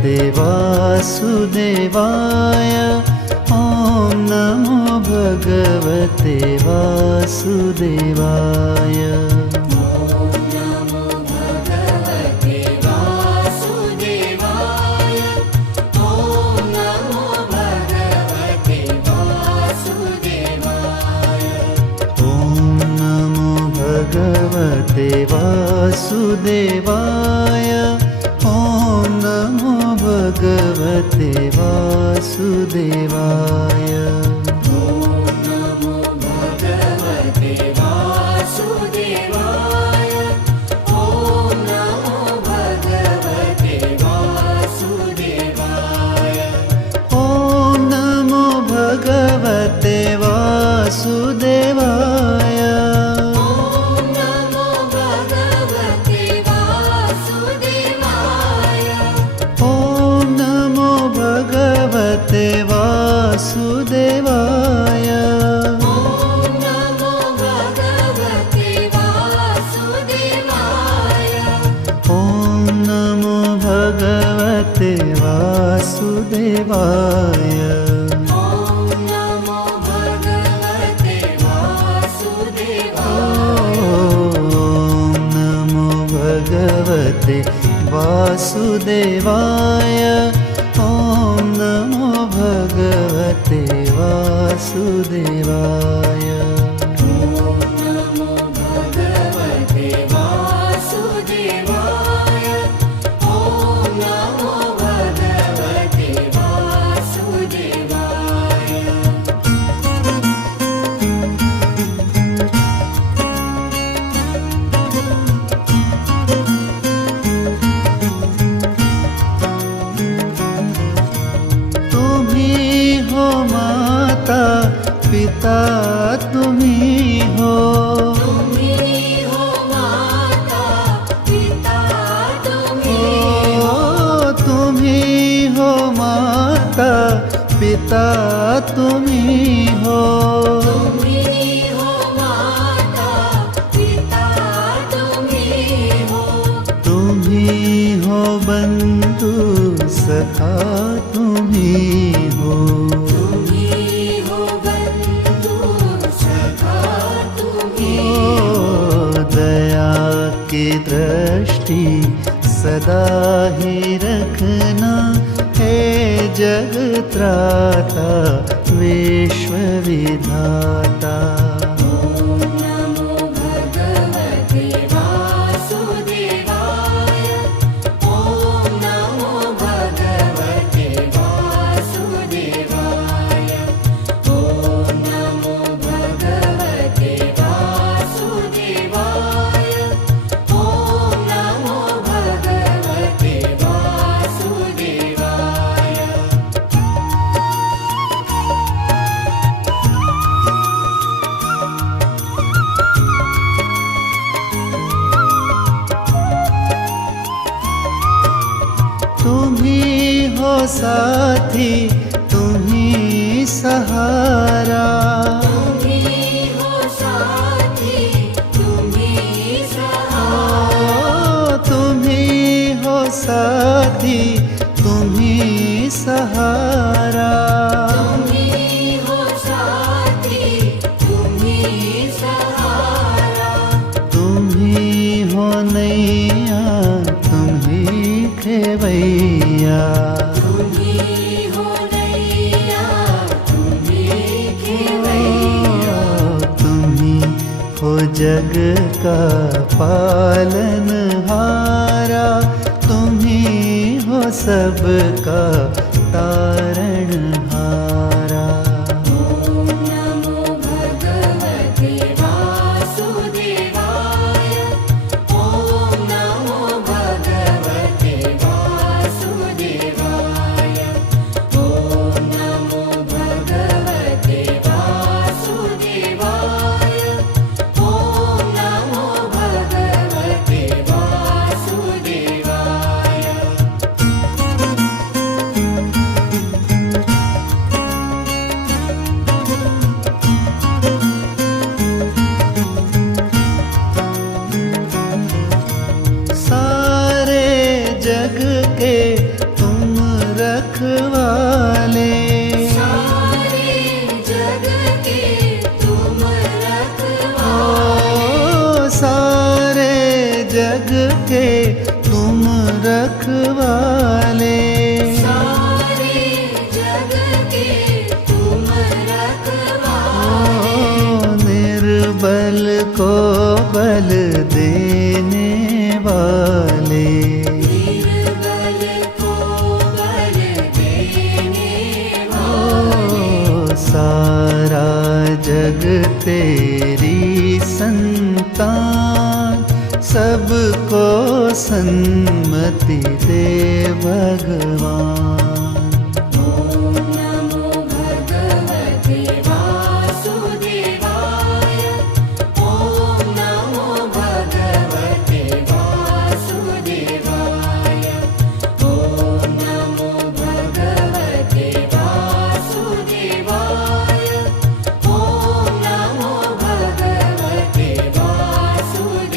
भगवते वासुदेवाय। ॐ नमो भगवते वासुदेवाय। भगवते वासुदेवाय। ॐ नमो भगवते वासुदेवाय। वासुदेवाय। ॐ नमो भगवते वासुदेवाय। पिता तुम्ही हो, माता पिता तुम्ही हो, तुम्ही हो माता पिता तुम्ही हो, माता पिता तुम्ही हो, तुम्ही हो बंधु सखा तुम्ही हो, की दृष्टि सदा ही रखना। हे जगत्राता विश्व विधाता। साथी तुम्ही सहारा, तुम्ही हो साथी तुम्ही सहारा, तुम्ही हो साथी तुम्ही सहारा, तुम्ही हो साथी तुम्ही सहारा, तुम्ही हो नैया तुम्ही खेवैया, जग का पालनहारा। तुम्ही हो सबका तारणहारा। जग के तुम रखवाले। सारे जग के तुम रखवाले। ओ सारे जग के तुम रखवाले। सारे जग के तुम रखवाले। ओ निर्बल को बल देने वाले। निर्बल को बल देने वाले। ओ सारा जग तेरी संतान, सबको सन्मति दे भगवान। ॐ नमो भगवते वासुदेवाय। ॐ नमो भगवते वासुदेवाय। ॐ नमो भगवते वासुदेवाय। ॐ नमो भगवते वासुदेवाय।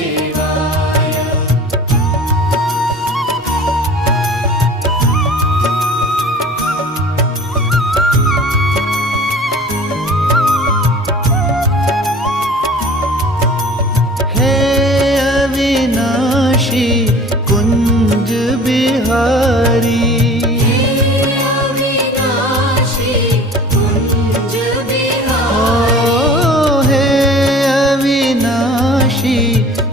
हे अविनाशी कुंज बिहारी। हे अविनाशी कुंज बिहारी। ओ हे अविनाशी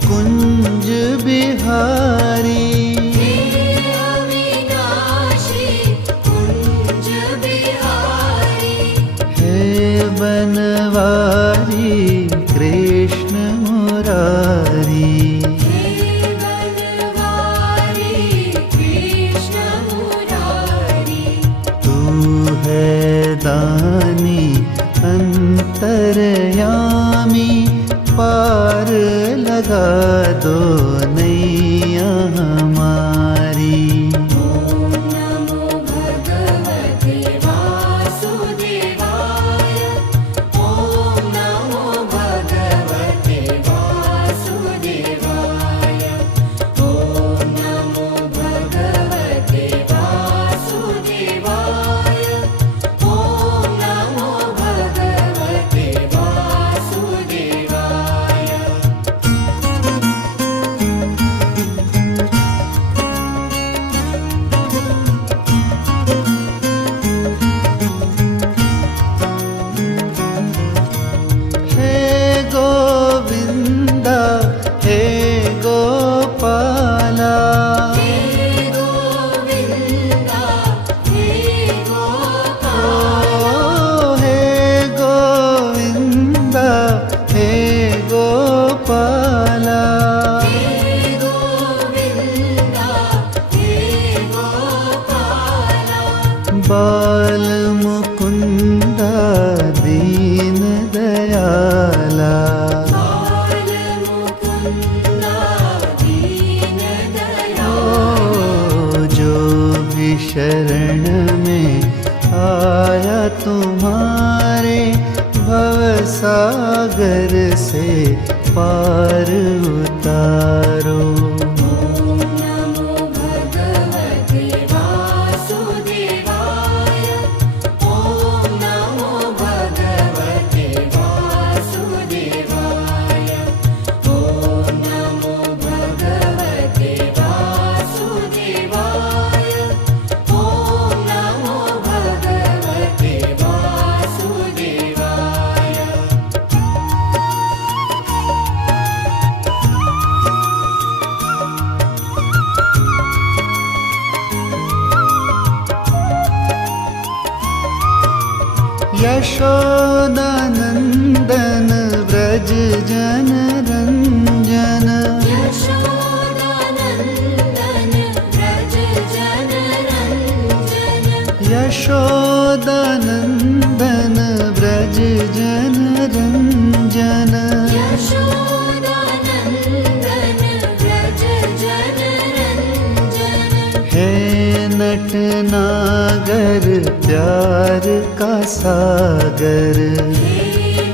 कुंज बिहारी। हे अविनाशी कुंज बिहारी। हे बनवारी कृष्ण मुरारी। हे बनवारी कृष्ण मुरारी। तू है दानी अंतर्यामी, पार लगा दो नैया हमारी। ॐ नमो भगवते वासुदेवाय। ॐ नमो भगवते वासुदेवाय। ॐ नमो भगवते वासुदेवाय। ॐ नमो भगवते वासुदेवाय। हे गोविंदा हे गोपाला। हे गोविंदा हे गोपाल। ओ हे गोविंदा हे गोपाला। हे गोविंदा हे गोपाल। बाल मुकुंदा दीन दयाला। बाल मुकुंदा दीन दयाल। ओ जो भी शरण में आया तुम्हारे, भवसागर से पार उतारो। ॐ नमो भगवते वासुदेवाय। ॐ नमो भगवते वासुदेवाय। ॐ नमो भगवते वासुदेवाय। ॐ नमो भगवते वासुदेवाय। यशोदानंदन व्रज जन रंजन। यशोदानंदन व्रज जन रंजन। यशोदानंदन व्रज जन रंजन। यशोदानंदन व्रज जन रंजन। हे नटनागर प्यार का सागर। हे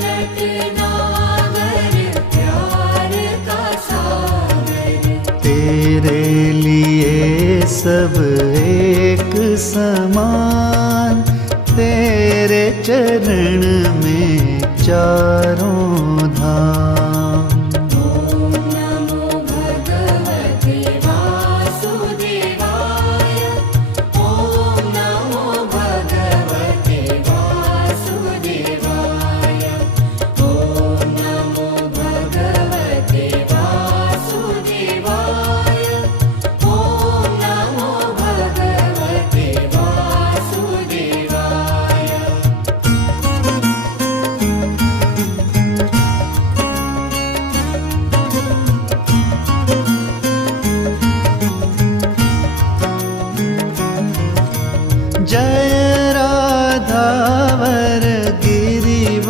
नटनागर प्यार का सागर। तेरे लिए सब एक समान, चारों धाम। ॐ नमो भगवते वासुदेवाय। ॐ नमो भगवते वासुदेवाय। ॐ नमो भगवते वासुदेवाय। ॐ नमो भगवते वासुदेवाय। जय राधावर गिरिवरधारी।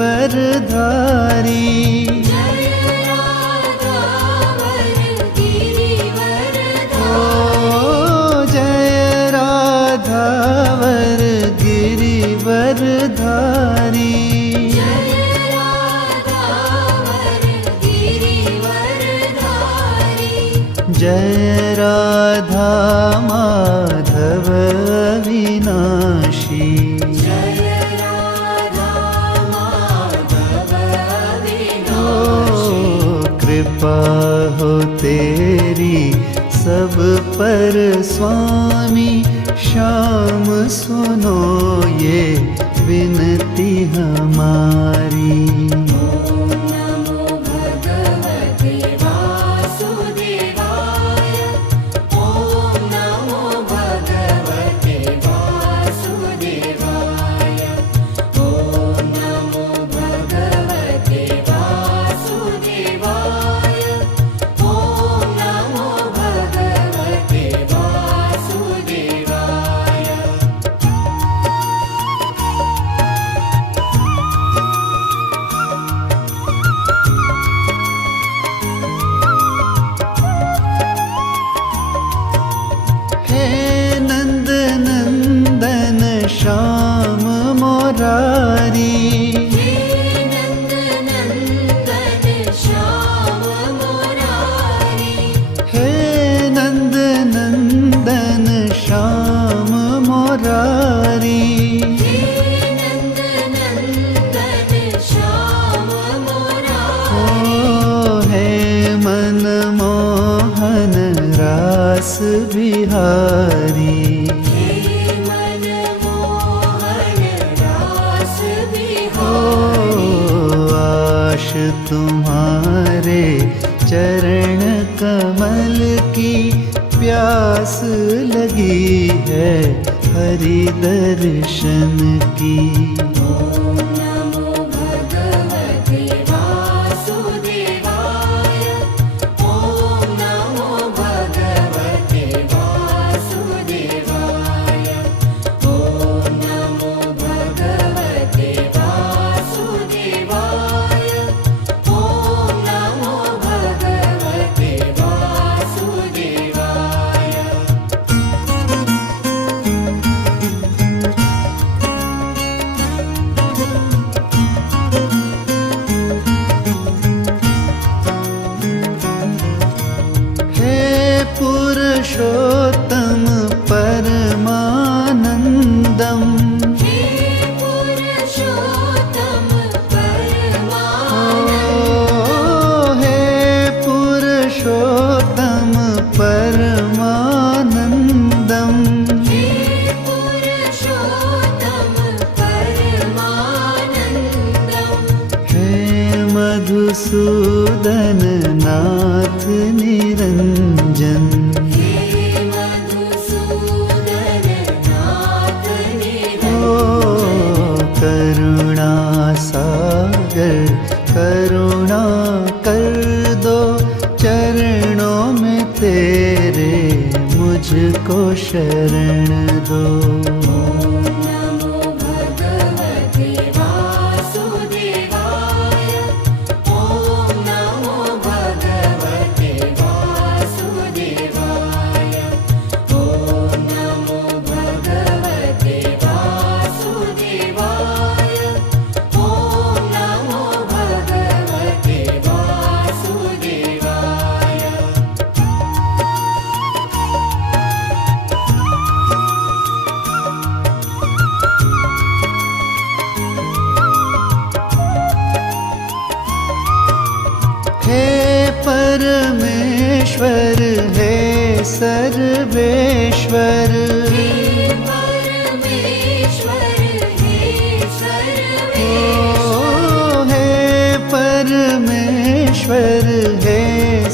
जय राधावर गिरिवरधारी। ओ जय राधावर गिरिवरधारी। जय राधावर गिरिवरधारी। जय राधा माधव अविनाशी। जय राधा माधव ओ अविनाशी। कृपा हो तेरी सब पर स्वामी, श्याम सुनो ये विनती हमारी। ॐ नमो भगवते वासुदेवाय। ॐ नमो भगवते वासुदेवाय। ॐ नमो भगवते वासुदेवाय। ॐ नमो भगवते वासुदेवाय। हे नंद नंदन श्याम मोरारी। हे नंद नंदन श्याम मुरारी। हे नंद नंदन श्याम मोरारी। हे नंद नंदन श्याम मुरारी। ओ हे मनमोहन रास बिहारी। हे मनमोहन रास ओ बिहारी। आश तुम्हारे चरण कमल की, प्यास लगी है हरि दर्शन की। ॐ नमो भगवते वासुदेवाय। ॐ नमो भगवते वासुदेवाय। ॐ नमो भगवते वासुदेवाय। ॐ नमो भगवते वासुदेवाय। हे पुरुषोत्तम परमानंदम। हे पुरुषोत्तम ओ परमानंदम। हे पुरुषोत्तम परमानंदम। हे पुरुषोत्तम परमानंदम। हे मधुसूदन नाथ निरंजन। हे मधुसूदन नाथ ओ निरंजन। करुणा सागर करुणा कर दो, चरणों में तेरे मुझको शरण दो। ॐ नमो भगवते वासुदेवाय। ॐ नमो भगवते वासुदेवाय। ॐ नमो भगवते वासुदेवाय। ॐ नमो भगवते वासुदेवाय। सर्वेश्वर हे परमेश्वर हे सर्वेश्वर ओ हे परमेश्वर हे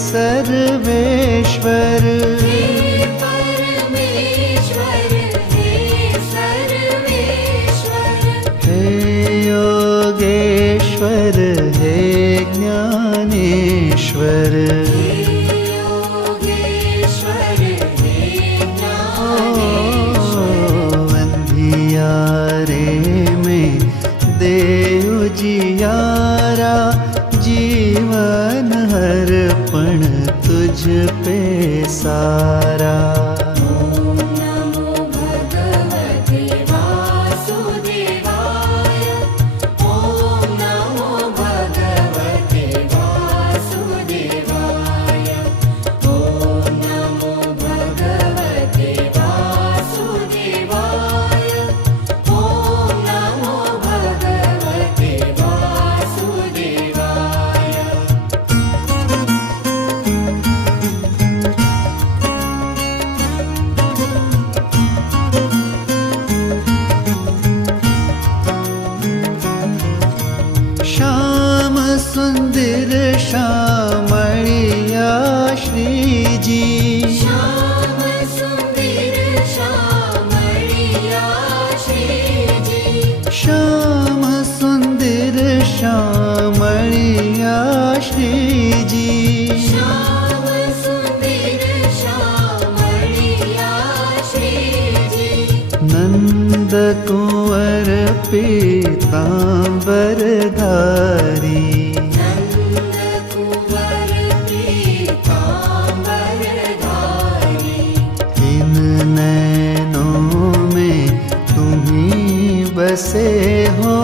सर्वेश्वर हे परमेश्वर हे सर्वेश्वर हे योगेश्वर हे ज्ञानेश्वर हे योगेश्वर हे ज्ञानेश्वर अंधियारे में दे उजियारा जीवन अर्पण तुझ पे सारा ॐ नमो भगवते वासुदेवाय ॐ नमो भगवते वासुदेवाय ॐ नमो भगवते वासुदेवाय ॐ नमो भगवते वासुदेवाय श्याम सुंदर श्यामणिया श्रीजी श्याम सुंदर श्यामणिया श्रीजी श्याम सुंदर श्यामणिया श्रीजी श्याम सुंदर श्यामणिया श्रीजी नंद कुंवर पीतांबरधारी नंद कुंवर पीतांबरधारी इन नैनों में तुम्ही बसे हो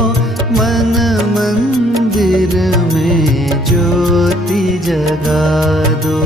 मन मंदिर में ज्योति जगा दो